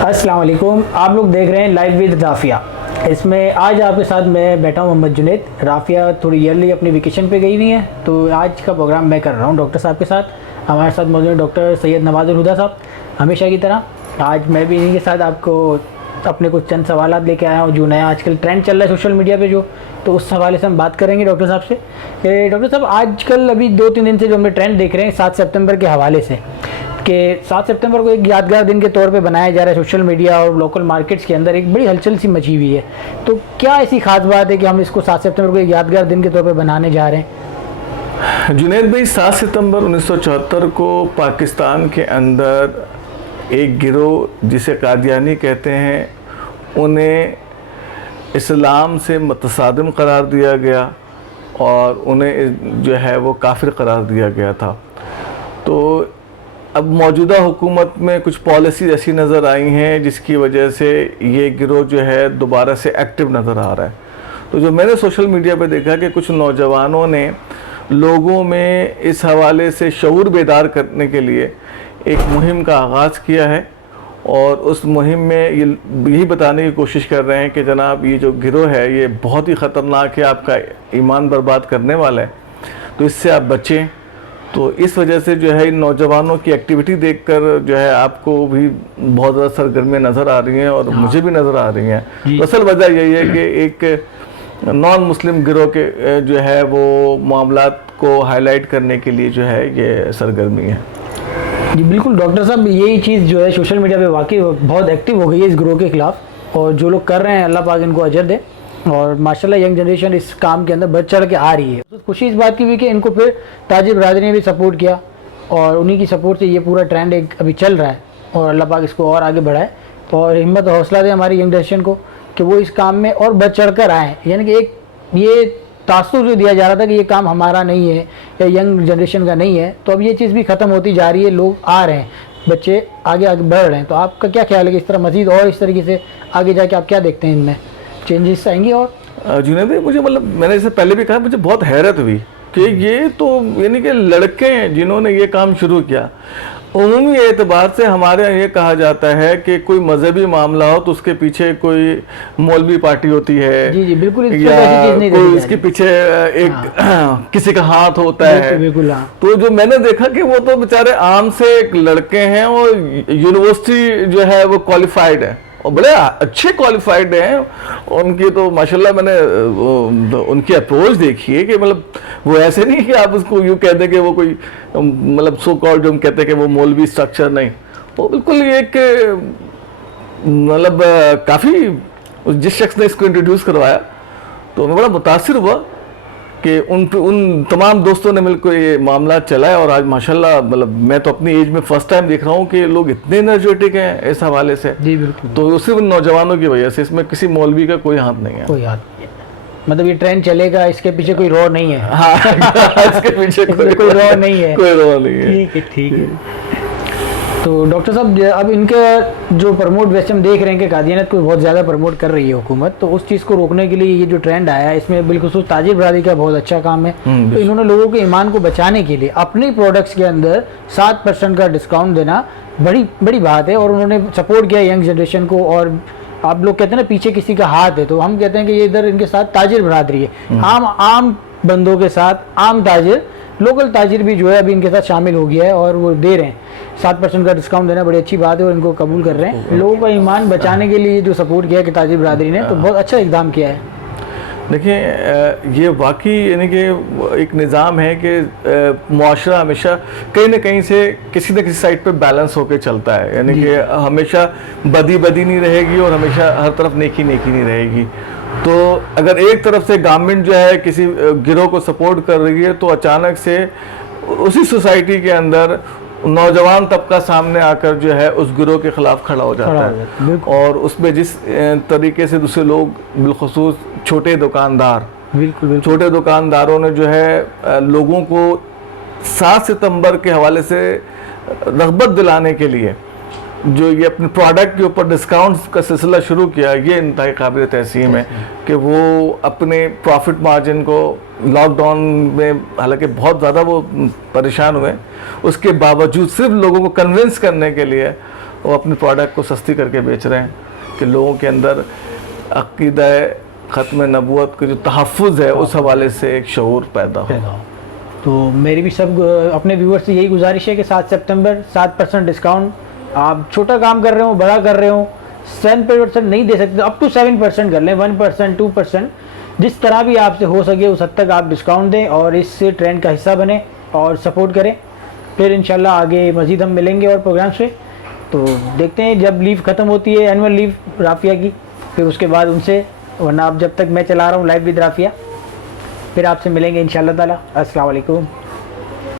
अस्सलाम वालेकुम, आप लोग देख रहे हैं लाइव विद राफिया। इसमें आज आपके साथ मैं बैठा हूँ मोहम्मद जुनैद। राफिया थोड़ी ईयरली अपनी वेकेशन पे गई हुई है, तो आज का प्रोग्राम मैं कर रहा हूँ डॉक्टर साहब के साथ। हमारे साथ मौजूद डॉक्टर सैयद नवाजुल हुदा साहब। हमेशा की तरह आज मैं भी इन्हीं के साथ आपको अपने कुछ चंद सवाल लेके आया हूँ जो नया आजकल ट्रेंड चल रहा है सोशल मीडिया पे जो, तो उस हवाले से हम बात करेंगे डॉक्टर साहब से। डॉक्टर साहब, आजकल अभी 2-3 दिन से जो हमें ट्रेंड देख रहे हैं 7 सितंबर के हवाले से, कि 7 सितंबर को एक यादगार दिन के तौर पे बनाया जा रहा है सोशल मीडिया और लोकल मार्केट्स के अंदर, एक बड़ी हलचल सी मची हुई है। तो क्या ऐसी खास बात है कि हम इसको 7 सितंबर को एक यादगार दिन के तौर पे बनाने जा रहे हैं? जुनैद भाई, 7 सितंबर 1974 को पाकिस्तान के अंदर एक गिरोह जिसे कादियानी कहते हैं, उन्हें इस्लाम से मुतसादिम करार दिया गया और उन्हें जो है वो काफिर करार दिया गया था। तो अब मौजूदा हुकूमत में कुछ पॉलिसीज़ ऐसी नज़र आई हैं जिसकी वजह से ये गिरोह जो है दोबारा से एक्टिव नज़र आ रहा है। तो जो मैंने सोशल मीडिया पे देखा कि कुछ नौजवानों ने लोगों में इस हवाले से शऊर बेदार करने के लिए एक मुहिम का आगाज़ किया है और उस मुहिम में यही बताने की कोशिश कर रहे हैं कि जनाब ये जो गिरोह है ये बहुत ही ख़तरनाक है, आपका ईमान बर्बाद करने वाला है, तो इससे आप बचें। तो इस वजह से जो है इन नौजवानों की एक्टिविटी देखकर जो है आपको भी बहुत ज़्यादा सरगर्मियाँ नज़र आ रही हैं और मुझे भी नज़र आ रही हैं। तो असल वजह यही है कि एक नॉन मुस्लिम गिरोह के जो है वो मामलात को हाईलाइट करने के लिए जो है ये सरगर्मी है। जी बिल्कुल डॉक्टर साहब, यही चीज़ जो है सोशल मीडिया पे वाकई बहुत एक्टिव हो गई है इस गिरोह के ख़िलाफ़, और जो लोग कर रहे हैं अल्लाह पाक इनको अजर दे, और माशाल्लाह यंग जनरेशन इस काम के अंदर बढ़ चढ़ के आ रही है। तो खुशी इस बात की भी कि इनको फिर ताजिर बरादरी ने भी सपोर्ट किया और उन्हीं की सपोर्ट से ये पूरा ट्रेंड एक अभी चल रहा है, और अल्लाह पाक इसको और आगे बढ़ाए और हिम्मत और हौसला दे हमारी यंग जनरेशन को कि वो इस काम में और बढ़ चढ़ कर आएँ। यानी कि एक ये तासुर जो दिया जा रहा था कि ये काम हमारा नहीं है या यंग जनरेशन का नहीं है, तो अब ये चीज़ भी ख़त्म होती जा रही है, लोग आ रहे हैं, बच्चे आगे आगे बढ़ रहे हैं। तो आपका क्या ख्याल है कि इस तरह मज़ीद और इस तरीके से आगे जाके आप क्या देखते हैं, इनमें चेंजेस आएंगी? और जुनैद भाई, मुझे मैंने इसे पहले भी कहा, मुझे बहुत हैरत हुई कि ये तो यानी कि लड़के हैं जिन्होंने ये काम शुरू किया। उमूमी एतबार से हमारे यहाँ ये कहा जाता है कि कोई मजहबी मामला हो तो उसके पीछे कोई मौलवी पार्टी होती है, जी बिल्कुल, या कोई इसके पीछे एक किसी का हाथ होता है। बिल्कुल। तो जो मैंने देखा कि वो तो बेचारे आम से एक लड़के हैं और यूनिवर्सिटी जो है वो क्वालिफाइड है और बड़े अच्छे क्वालिफाइड हैं। उनकी तो माशाल्लाह मैंने उनकी अप्रोच देखी है कि मतलब वो ऐसे नहीं कि आप उसको यूँ कह दें कि वो कोई मतलब सो कॉल्ड जो हम कहते हैं कि वो मौलवी स्ट्रक्चर, नहीं, वो बिल्कुल एक मतलब काफ़ी जिस शख्स ने इसको इंट्रोड्यूस करवाया तो मैं बड़ा मुतासिर हुआ कि उन तमाम दोस्तों ने मिलकर ये मामला चलाया। और आज माशाल्लाह मतलब मैं तो अपनी एज में फर्स्ट टाइम देख रहा हूँ कि लोग इतने एनर्जेटिक हैं इस हवाले से। जी बिल्कुल। तो सिर्फ नौजवानों की वजह से, इसमें किसी मौलवी का कोई हाथ नहीं है। कोई हाथ नहीं है, मतलब ये ट्रेंड चलेगा, इसके पीछे कोई रो नहीं है। हाँ, इसके पीछे कोई रो नहीं है, कोई रो नहीं है। ठीक है, ठीक है। तो डॉक्टर साहब, अब इनका जो प्रमोट वैसे हम देख रहे हैं कि कादियानियत को बहुत ज़्यादा प्रमोट कर रही है हुकूमत, तो उस चीज़ को रोकने के लिए ये जो ट्रेंड आया है इसमें बिलखुसूस ताजिर बरादरी का बहुत अच्छा काम है। तो इन्होंने लोगों के ईमान को बचाने के लिए अपने प्रोडक्ट्स के अंदर 7% का डिस्काउंट देना बड़ी बड़ी बात है, और उन्होंने सपोर्ट किया यंग जनरेशन को। और आप लोग कहते हैं ना पीछे किसी का हाथ है, तो हम कहते हैं कि ये इधर इनके साथ ताजिर बरादरी है, आम बंदों के साथ आम ताजिर, लोकल ताजिर भी जो है अभी इनके साथ शामिल हो गया है और वो दे रहे हैं 7% का डिस्काउंट देना, बड़ी अच्छी बात है और इनको कबूल कर रहे हैं। लोगों का ईमान बचाने के लिए जो सपोर्ट किया कि ताजिर बरादरी ने, तो बहुत अच्छा इक़दाम किया है। देखिए, ये वाकई यानी कि एक निज़ाम है कि मुआशरा हमेशा कहीं ना कहीं से किसी न किसी साइड पे बैलेंस होकर चलता है, यानी कि हमेशा बदी बदी नहीं रहेगी और हमेशा हर तरफ नेकी नेकी नहीं रहेगी। तो अगर एक तरफ से गवर्नमेंट जो है किसी गिरोह को सपोर्ट कर रही है तो अचानक से उसी सोसाइटी के अंदर नौजवान तबका सामने आकर जो है उस गिरोह के खिलाफ खड़ा हो जाता है, और उसमें जिस तरीके से दूसरे लोग बिलखुसूस छोटे दुकानदार, बिल्कुल छोटे दुकानदारों ने जो है लोगों को 7 सितंबर के हवाले से रग़बत दिलाने के लिए जो ये अपने प्रोडक्ट के ऊपर डिस्काउंट्स का सिलसिला शुरू किया, ये इंतहाई काबिल तहसीन है कि वो अपने प्रॉफिट मार्जिन को लॉकडाउन में, हालांकि बहुत ज़्यादा वो परेशान हुए, उसके बावजूद सिर्फ लोगों को कन्विंस करने के लिए وہ اپنے پروڈکٹ کو سستی کر کے بیچ رہے ہیں کہ لوگوں کے اندر عقیدہ ختم نبوت کا جو تحفظ ہے اس حوالے سے ایک شعور پیدا ہو. تو میری بھی سب اپنے ویور سے یہی گزارش ہے کہ 7 سپتمبر 7% ڈسکاؤنٹ. آپ چھوٹا کام کر رہے ہوں, بڑا کر رہے ہوں, 7% نہیں دے سکتے, اپ ٹو 7% کر لیں, 1% 2%, جس طرح بھی آپ سے ہو سکے اس حد تک آپ ڈسکاؤنٹ دیں اور اس ٹرینڈ کا حصہ بنیں اور سپورٹ کریں. پھر انشاءاللہ آگے مزید ہم ملیں گے اور پروگرامس پہ. تو دیکھتے ہیں جب لیو ختم ہوتی ہے اینول لیو رافیہ کی, پھر اس کے بعد ان سے, ورنہ اب جب تک میں چلا رہا ہوں لائف ود رافیہ, پھر آپ سے ملیں گے انشاءاللہ تعالی. السلام علیکم.